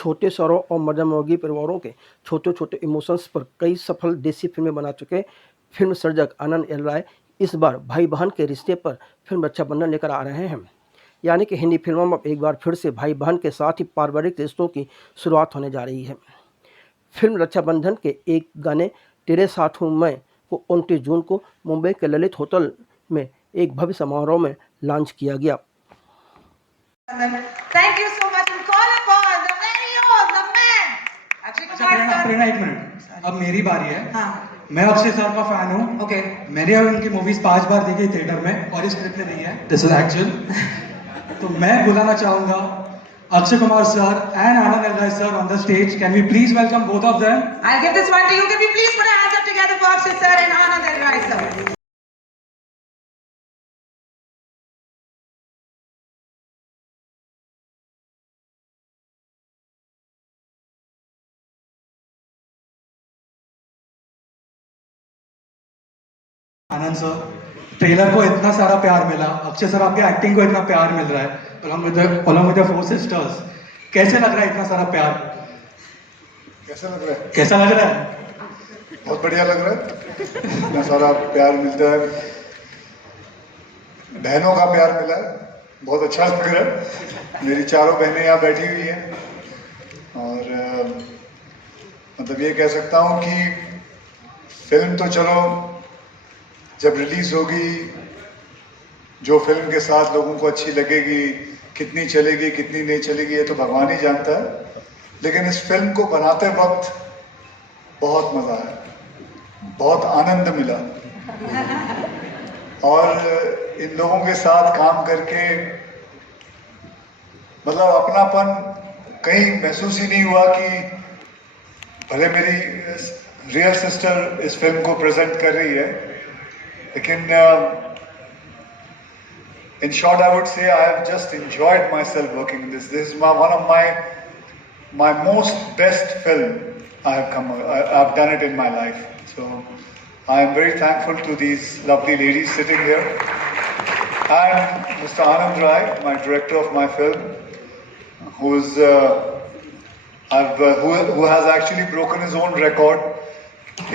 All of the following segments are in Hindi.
छोटे शहरों और मध्यमवर्गीय परिवारों के छोटे छोटे इमोशंस पर कई सफल देसी फिल्में बना चुके फिल्म सर्जक आनंद एल राय इस बार भाई बहन के रिश्ते पर फिल्म रक्षाबंधन लेकर आ रहे हैं। यानी कि हिंदी फिल्मों में एक बार फिर से भाई बहन के साथ ही पारिवारिक रिश्तों की शुरुआत होने जा रही है। फिल्म रक्षाबंधन के एक गाने तेरे साथ हूँ मैं को 29 जून को मुंबई के ललित होटल में एक भव्य समारोह में लॉन्च किया गया। Thank you so much and call upon the very old, the man. Akshay Kumar sir. Prerna एक मिनट, अब मेरी बारी है। हाँ। मैं अक्षय सर का फैन हूँ। Okay. मैंने उनकी मूवीज 5 बार देखी थिएटर में और इस स्क्रिप्ट में नहीं है। This is actual. तो मैं बुलाना चाहूंगा Akshay Kumar sir and Anand L Rai sir on the stage. Can we please welcome both of them? I'll give this one to you. Can we please put our hands up together for Akshay sir and Anand L. Rai sir. Anand sir, trailer को इतना सारा प्यार मिला, अक्षय सर आपके एक्टिंग को इतना प्यार मिल रहा है along with the four sisters, कैसे लग रहा है इतना सारा प्यार? कैसा लग रहा है? कैसा लग रहा है? बहुत बढ़िया लग रहा है। इतना सारा प्यार मिलता है, बहनों का प्यार मिला है, बहुत अच्छा लग रहा है। मेरी चारों बहनें यहाँ बैठी हुई हैं और मतलब ये कह सकता हूँ कि फिल्म तो चलो जब रिलीज होगी, जो फिल्म के साथ लोगों को अच्छी लगेगी, कितनी चलेगी कितनी नहीं चलेगी ये तो भगवान ही जानता है, लेकिन इस फिल्म को बनाते वक्त बहुत मजा आया, बहुत आनंद मिला और इन लोगों के साथ काम करके मतलब अपनापन कहीं महसूस ही नहीं हुआ कि भले मेरी रियल सिस्टर इस फिल्म को प्रेजेंट कर रही है, लेकिन in short, I would say I have just enjoyed myself working in this. This is one of my most best film I've done it in my life. So I am very thankful to these lovely ladies sitting here and Mr. Anand Rai, my director of my film, who has actually broken his own record.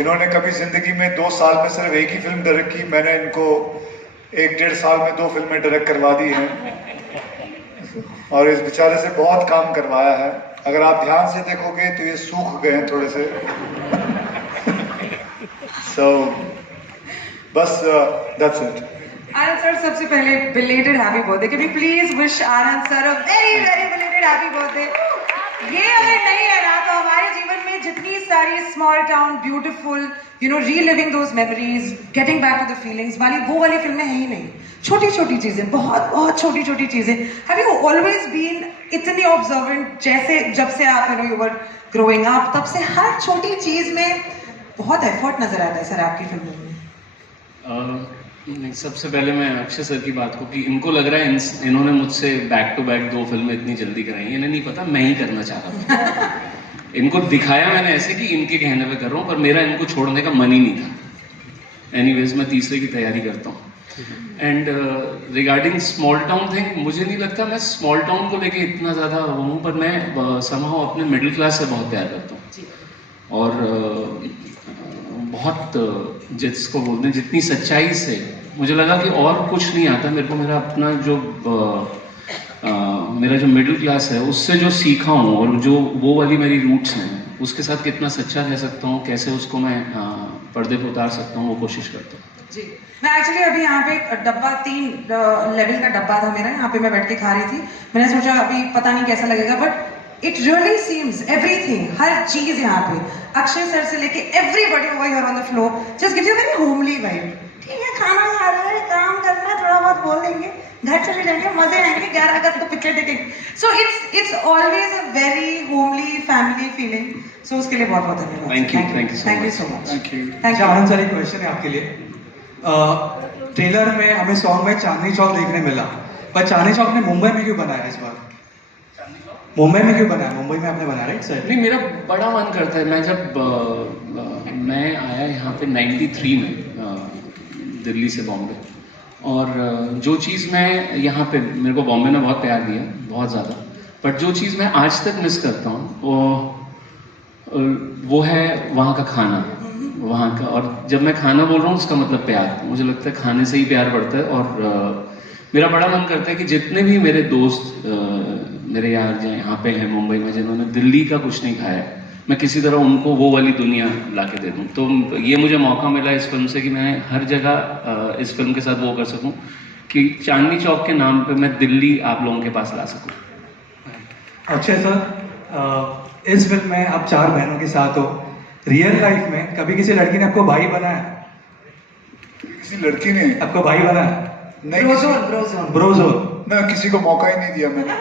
इन्होंने कभी जिंदगी में 2 साल में सिर्फ एक ही फिल्म डायरेक्ट की, मैंने इनको 1-1.5 साल में 2 फिल्में डायरेक्ट करवा दी हैं और इस बेचारे से बहुत काम करवाया है। अगर आप ध्यान से देखोगे तो ये सूख गए हैं थोड़े से। So बस that's it. आनंद सर, सबसे पहले belated happy birthday. Can we please wish Anand sir a very very belated happy birthday. ये अगर नहीं है ना तो हमारे जीवन में जितनी सारी small town beautiful reliving those memories, getting back to the feelings वो वाली फिल्में है ही नहीं। छोटी छोटी चीजें, बहुत बहुत छोटी छोटी चीजें। Have you always been इतनी observant? जैसे जब से आप you were growing up, तब से हर छोटी चीज में बहुत एफर्ट नजर आता है सर आपकी फिल्मों में। सबसे पहले मैं अक्षय सर की बात को कि इनको लग रहा है इन्होंने मुझसे बैक टू बैक 2 फिल्में इतनी जल्दी कराई, इन्हें नहीं पता मैं ही करना चाह रहा था। इनको दिखाया मैंने ऐसे कि इनके कहने पे कर रहा हूँ, पर मेरा इनको छोड़ने का मन ही नहीं था। एनीवेज मैं तीसरे की तैयारी करता हूँ। And regarding small town thing, मुझे नहीं लगता मैं स्मॉल टाउन को लेके इतना ज़्यादा हूँ, पर मैं समहाउ अपने मिडिल क्लास से बहुत प्यार करता हूँ और बहुत जिसको बोलते हैं जितनी सच्चाई से मुझे लगा कि और कुछ नहीं आता मेरे को, मेरा अपना मेरा जो मिडिल क्लास है उससे जो सीखा हूँ और जो वो वाली मेरी रूट्स हैं उसके साथ कितना सच्चा रह सकता हूँ, कैसे उसको मैं पर्दे पर उतार सकता हूँ, वो कोशिश करता हूँ। जी, मैं एक्चुअली अभी यहाँ पे डब्बा 3 लेवल का डब्बा था मेरा, यहाँ पे मैं बैठ के खा रही थी। मैंने सोचा अभी पता नहीं कैसा लगेगा, but it really seems everything, हर चीज यहाँ पे अक्षय सर से लेके everybody over here on the floor just gives you very homely vibe. ठीक है, खाना खा रहे हैं, काम करना है, थोड़ा बहुत बोल देंगे, घर चले जाएंगे, मजे आएंगे, 11 अगस्त को पिक्चर देखेंगे। So it's always a very homely family feeling. So उसके लिए बहुत बहुत धन्यवाद। Thank you so much. Thank you Anand sir, एक क्वेश्चन है आपके लिए। ट्रेलर में हमें सॉन्ग में चांदनी चौक देखने मिला, पर चांदनी चौक ने मुंबई में क्यों बनाया इस बार? मुंबई में क्यों बनाया? मुंबई में आपने बनाया राइट सर? नहीं, मेरा बड़ा मन करता है। मैं जब मैं आया यहाँ पे 93 में दिल्ली से बॉम्बे, और जो चीज़ मैं यहाँ पे, मेरे को बॉम्बे ने बहुत प्यार दिया, बहुत ज़्यादा, बट जो चीज़ मैं आज तक मिस करता हूँ वो है वहाँ का खाना, वहाँ का। और जब मैं खाना बोल रहा हूँ उसका मतलब प्यार, मुझे लगता है खाने से ही प्यार बढ़ता है। और मेरा बड़ा मन करता है कि जितने भी मेरे दोस्त मेरे यार जो यहाँ पे हैं मुंबई में, जिन्होंने दिल्ली का कुछ नहीं खाया, मैं किसी तरह उनको वो वाली दुनिया ला के दे दूँ। तो ये मुझे मौका मिला इस फिल्म से कि मैं हर जगह इस फिल्म के साथ वो कर सकूँ कि चांदनी चौक के नाम पे मैं दिल्ली आप लोगों के पास ला सकूँ। अक्षय सर, इस फिल्म में आप 4 बहनों के साथ हो। रियल लाइफ में कभी किसी लड़की ने आपको भाई बनाया? किसी लड़की ने आपको भाई बनाया? नहीं, ब्रोजोन ब्रोजोन ब्रोजो ना, किसी को मौका ही नहीं दिया मैंने।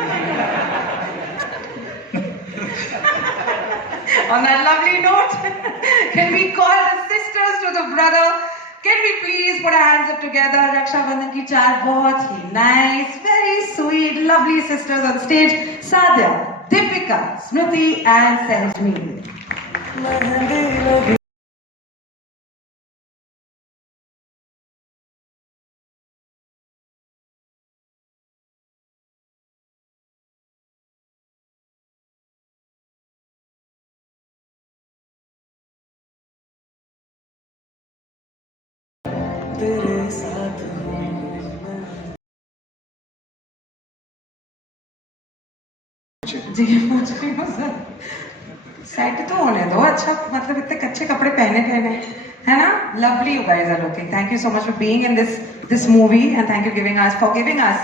On that lovely note, can we call the sisters to the brother? Can we please put our hands up together? Raksha Bandhan की 4 बहुत ही nice, very sweet, lovely sisters on stage. Sadhya, Deepika, Smriti and Sehjmeen. जी पूछ रही हूँ सर, सेट तो होने दो अच्छा, मतलब इतने कच्चे कपड़े पहने है ना। Lovely you guys are looking. Thank you so much for being in this movie and thank you for giving us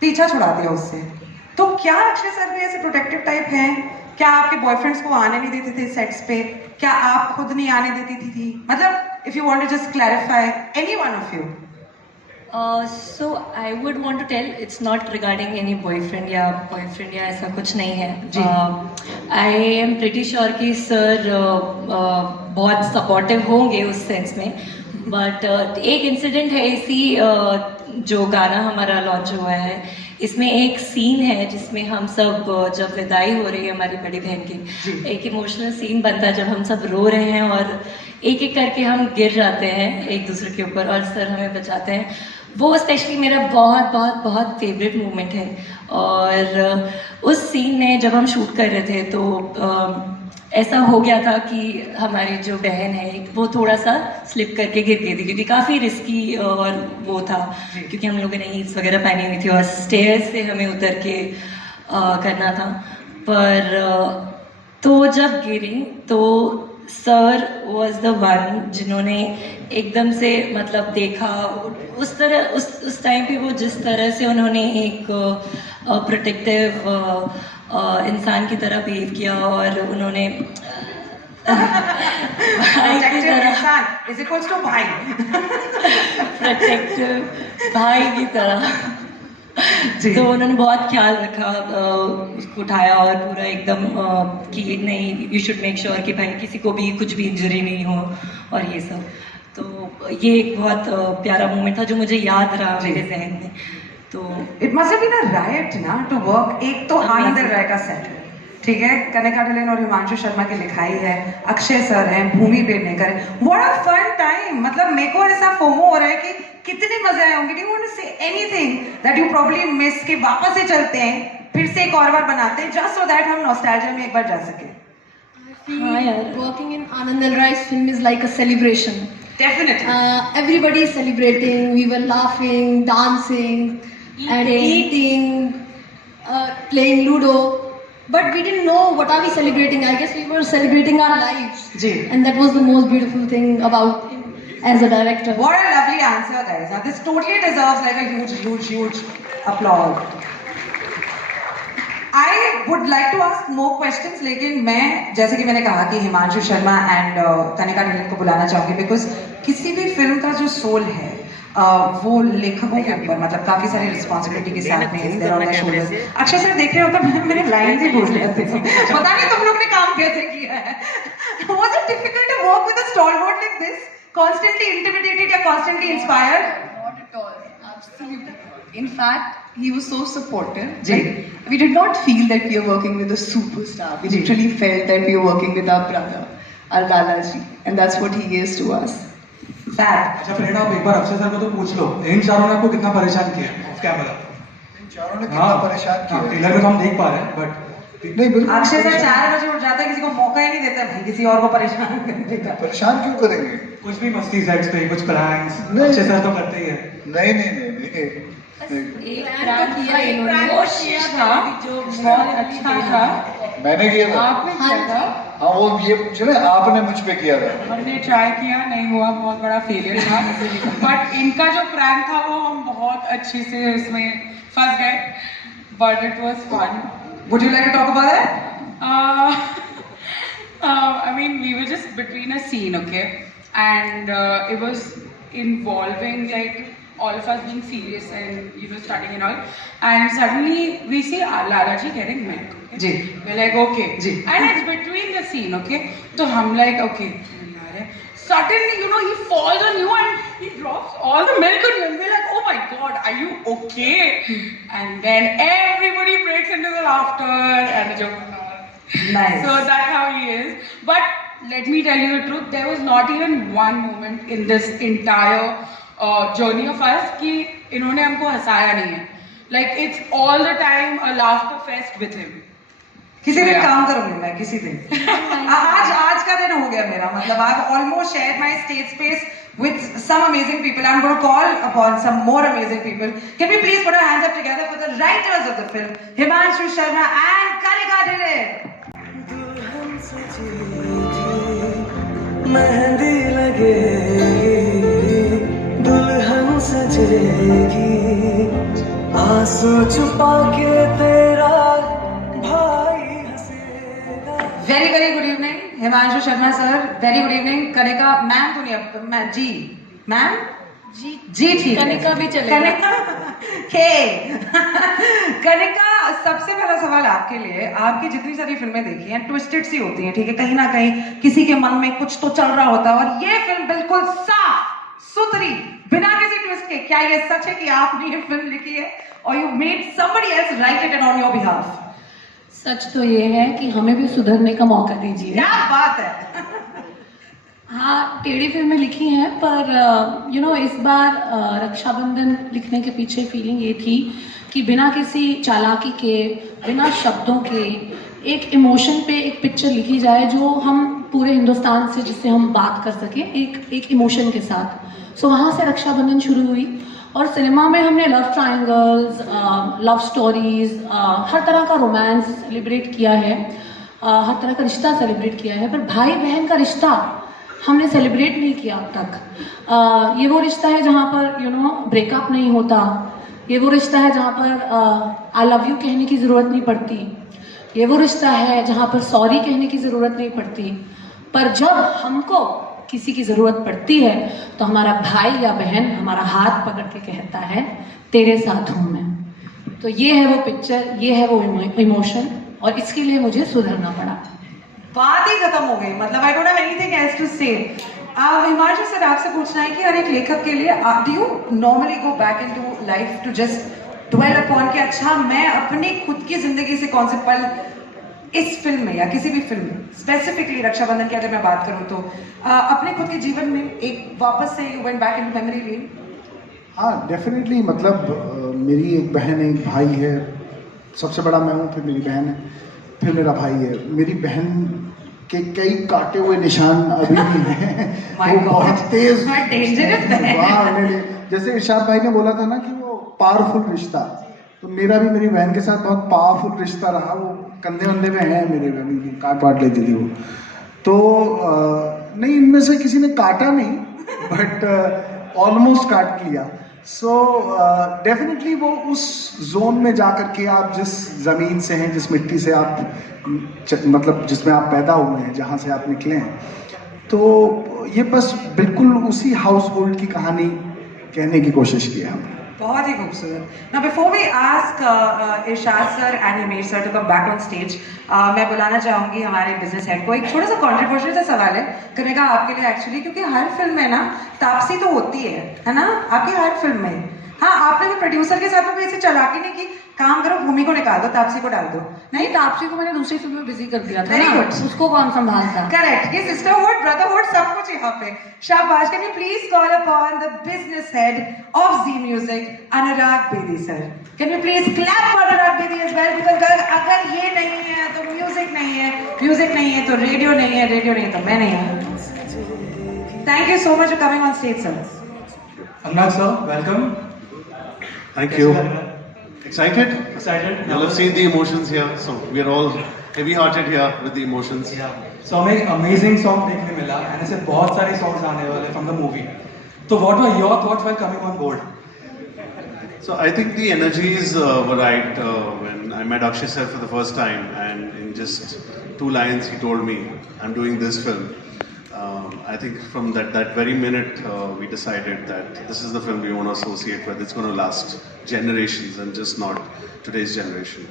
पीछा छुड़ा दिया उससे। तो क्या अक्षय सर भी ऐसे प्रोटेक्टिव टाइप हैं? क्या आपके बॉयफ्रेंड्स को आने नहीं देते थे सेट्स पे? क्या आप खुद नहीं आने देती थी? मतलब if you want to just clarify any one of you. So I would want to tell it's not regarding any boyfriend या ऐसा कुछ नहीं है। I am pretty sure कि सर बहुत सपोर्टिव होंगे उस सेंस में, बट एक इंसिडेंट है इसी जो गाना हमारा लॉन्च हुआ है, इसमें एक सीन है जिसमें हम सब जब विदाई हो रही है हमारी बड़ी बहन की, एक इमोशनल सीन बनता है जब हम सब रो रहे हैं और एक एक करके हम गिर जाते हैं एक दूसरे के ऊपर और सर हमें बचाते हैं। वो स्पेशली मेरा बहुत बहुत बहुत फेवरेट मोमेंट है। और उस सीन में जब हम शूट कर रहे थे तो ऐसा हो गया था कि हमारी जो बहन है वो थोड़ा सा स्लिप करके गिर गई थी, क्योंकि काफ़ी रिस्की और वो था, क्योंकि हम लोगों ने हील्स वगैरह पहनी हुई थी और स्टेयर्स से हमें उतर के करना था। पर तो जब गिरी तो सर वॉज द वन जिन्होंने एकदम से मतलब देखा उस तरह उस टाइम पे वो जिस तरह से उन्होंने एक प्रोटेक्टिव इंसान की तरह बिहेव किया और उन्होंने प्रोटेक्टिव भाई की तरह तो उन्होंने बहुत ख्याल रखा, उसको उठाया और पूरा एकदम कि नहीं यू शुड मेक श्योर कि भाई किसी को भी कुछ भी इंजरी नहीं हो और ये सब। तो ये एक बहुत प्यारा मोमेंट था जो मुझे याद रहा मेरे जहन में। तो it must have been a right ना टू वर्क। एक तो आनंद राय का सेट है, ठीक है, कनिका ढिल्लन और हिमांशु शर्मा की लिखाई है, अक्षय सर हैं, भूमि पेडनेकर है। What a fun time. मतलब मेरे को ऐसा फोमो हो रहा है कि कितने मजे आए होंगे। Do you want to say anything that you probably miss कि वापस से चलते हैं फिर से एक और बार बनाते हैं जस्ट सो दैट हम नॉस्टैल्जिया में एक बार जा सके? हाँ यार, working in Anand Rai's film is like a celebration. Definitely. Everybody is celebrating. We were laughing, dancing, and eating, playing Ludo. But we didn't know what are we celebrating. I guess we were celebrating our lives. Ji. And that was the most beautiful thing about him as a director. What a lovely answer, guys. Now this totally deserves like a huge applause. I would like to ask more questions, लेकिन मैं जैसे कि मैंने कहा कि हिमांशु शर्मा एंड कनिका ढिल्लन को बुलाना चाहूंगी, बिकॉज किसी भी फिल्म का जो सोल है वो लेखकों के ऊपर मतलब काफी सारी रिस्पॉन्सिबिलिटी के साथ में is there on their shoulders. Akshay sir देख रहे हो तो मेरे लाइन ही भूल जाते हैं। पता नहीं तुम लोग ने काम कैसे किया है। Was it difficult to work with a stalwart like this? Constantly intimidated या constantly inspired? Not at all. Absolutely. In fact, he was so supportive. जी. We did not feel that we are working with a superstar. We जी. literally felt that we are working with our brother, our Lalaji, and that's what he is to us. Sad. अच्छा फ्रेंड, आप एक बार अक्षय सर को तो पूछ लो, इन चारों ने आपको कितना परेशान किया ऑफ कैमरा? चारों ने कितना परेशान किया है। ट्रेलर में तो हम देख पा रहे हैं बट नहीं बिल्कुल अक्षय सर 4 बजे उठ जाता है, किसी को मौका ही नहीं देता भाई किसी और को परेशान करने का। परेशान क्यों करेंगे? कुछ भी मस्ती सेक्स पे कुछ प्रैंक्स नहीं। अच्छे सर तो करते ही है। नहीं नहीं नहीं नहीं एक प्रैंक किया इन्होंने। वो किया था जो बहुत अच्छा था। मैंने किया था। आपने किया था? हाँ वो ये पूछे ना, आपने मुझ पे किया था। हमने ट्राई किया, नहीं हुआ, बहुत बड़ा फेलियर था। बट इनका जो प्रैंक था वो हम बहुत अच्छे से उसमें फंस गए, but it was fun. Would you like to talk about that? I mean, we were just between a scene, okay, and it was involving like all of us being serious and studying and all, and suddenly we see Lalaji getting milk. Okay? जी। We're like, okay, जी। and it's between the scene, okay. So हम like, okay, suddenly he falls on you and he drops all the milk on you, and we're like, oh my god, are you okay? And then everybody breaks into the laughter and the joke and all. Nice. So that's how he is. But let me tell you the truth, there was not even one moment in this entire journey of us कि इन्होंने हमको हंसाया नहीं है. Like it's all the time a laughter fest with him. किसी दिन Yeah. काम करूंगी मैं, किसी दिन। आज का दिन हो गया मेरा, मतलब I've almost shared my stage space with some amazing people. I'm going to call upon some more amazing people. Can we please put our hands up together for the writers of the film, Himanshu Sharma and Kanika Dilip. Mehndi लगेगी, दुल्हन सजेगी, आंसू छुपा के तेरा भाई हंसेगा। Very very good evening, Himanshu Sharma sir. Very good evening, Kanika ma'am. तो नहीं, मैं जी मैम जी ठीक है। कनिका भी चलेगा। कनिका कनिका, सबसे पहला सवाल आपके लिए, आपकी जितनी सारी फिल्में देखी हैं ट्विस्टेड सी होती हैं, ठीक है, कहीं ना कहीं किसी के मन में कुछ तो चल रहा होता है, और ये फिल्म बिल्कुल साफ सुथरी बिना किसी ट्विस्ट के। क्या ये सच है कि आपने ये फिल्म लिखी है और you made somebody else write it on your behalf? सच तो ये है कि हमें भी सुधरने का मौका दीजिए। क्या बात है। हाँ, टेढ़ी फिल्में लिखी हैं, पर इस बार रक्षाबंधन लिखने के पीछे फीलिंग ये थी कि बिना किसी चालाकी के, बिना शब्दों के, एक इमोशन पे एक पिक्चर लिखी जाए जो हम पूरे हिंदुस्तान से, जिससे हम बात कर सकें एक इमोशन के साथ। सो वहाँ से रक्षाबंधन शुरू हुई, और सिनेमा में हमने लव ट्रायंगल्स, लव स्टोरीज, हर तरह का रोमांस सेलिब्रेट किया है, हर तरह का रिश्ता सेलिब्रेट किया है, पर भाई बहन का रिश्ता हमने सेलिब्रेट नहीं किया अब तक। ये वो रिश्ता है जहाँ पर ब्रेकअप नहीं होता, ये वो रिश्ता है जहाँ पर आई लव यू कहने की ज़रूरत नहीं पड़ती, ये वो रिश्ता है जहाँ पर सॉरी कहने की ज़रूरत नहीं पड़ती। पर जब हमको किसी की ज़रूरत पड़ती है तो हमारा भाई या बहन हमारा हाथ पकड़ के कहता है तेरे साथ हूँ मैं। तो ये है वो पिक्चर, ये है वो इमोशन, और इसके लिए मुझे सुधरना पड़ा। बात ही खत्म हो गई, मतलब I don't have anything else to say. Himanshu sir, आपसे पूछना है कि हर एक लेखक के लिए do you normally go back into life to just dwell upon कि अच्छा मैं अपनी खुद की जिंदगी से कौन से पल इस फिल्म में या किसी भी फिल्म में, स्पेसिफिकली रक्षाबंधन की अगर मैं बात करूं तो अपने खुद के जीवन में एक वापस से you went back into memory lane? हाँ डेफिनेटली, मतलब मेरी एक बहन है, एक भाई है, सबसे बड़ा मैं हूँ, फिर मेरी बहन है, फिर मेरा भाई है। मेरी बहन के कई काटे हुए निशान अभी भी हैं। वो बहुत तेज, जैसे इरशाद भाई ने बोला था ना कि वो पावरफुल रिश्ता, तो मेरा भी मेरी बहन के साथ बहुत पावरफुल रिश्ता रहा। वो कंधे वंधे में है मेरे, अभी भी काट वाट लेती थी वो। तो नहीं, इनमें से किसी ने काटा नहीं, बट ऑलमोस्ट काट लिया। सो डेफिनेटली वो उस जोन में जा कर के, आप जिस ज़मीन से हैं, जिस मिट्टी से आप मतलब जिसमें आप पैदा हुए हैं, जहाँ से आप निकले हैं, तो ये बस बिल्कुल उसी हाउस होल्ड की कहानी कहने की कोशिश की है हमने। बहुत ही खूबसूरत। Now before we ask Irshad sir and Himesh sir to come back on stage, मैं बुलाना चाहूंगी हमारे बिजनेस हेड को। एक छोटा सा कंट्रीब्यूशन सा सवाल है करने का आपके लिए एक्चुअली, क्योंकि हर फिल्म में ना तापसी तो होती है ना, आपकी हर फिल्म में हाँ, आपने भी प्रोड्यूसर के साथ में कोई ऐसी चालाकी नहीं की, काम करो भूमि को निकाल दो, तापसी को डाल दो। नहीं, तापसी को मैंने दूसरी फिल्म में बिजी कर दिया था Very ना, good. उसको कौन संभालता? करेक्ट, ये सिस्टरहुड, ब्रदरहुड सब कुछ यहाँ पे। शाबाश। Can you please call upon the business head of Zee music, Anurag Bedi sir. Can you please clap for Anurag Bedi as well, because अगर ये नहीं है तो म्यूजिक नहीं है, म्यूजिक नहीं है तो रेडियो नहीं है, रेडियो नहीं है तो मैं नहीं हूँ। Thank you so much for coming on stage sir. Anurag sir, welcome. Thank you. Excited? Excited? You'll have seen the emotions here. So we are all heavy-hearted here with the emotions. So हमें एक अमेजिंग सॉन्ग देखने मिला एंड ऐसे बहुत सारे सॉन्ग्स आने वाले फ्रॉम द मूवी। तो what were your thoughts while coming on board? So I think the energies were right when I met Akshay sir for the first time, and in just 2 lines he told me, "I'm doing this film." I think from that very minute we decided that this is the film we want to associate with. It's going to last generations and just not today's generation.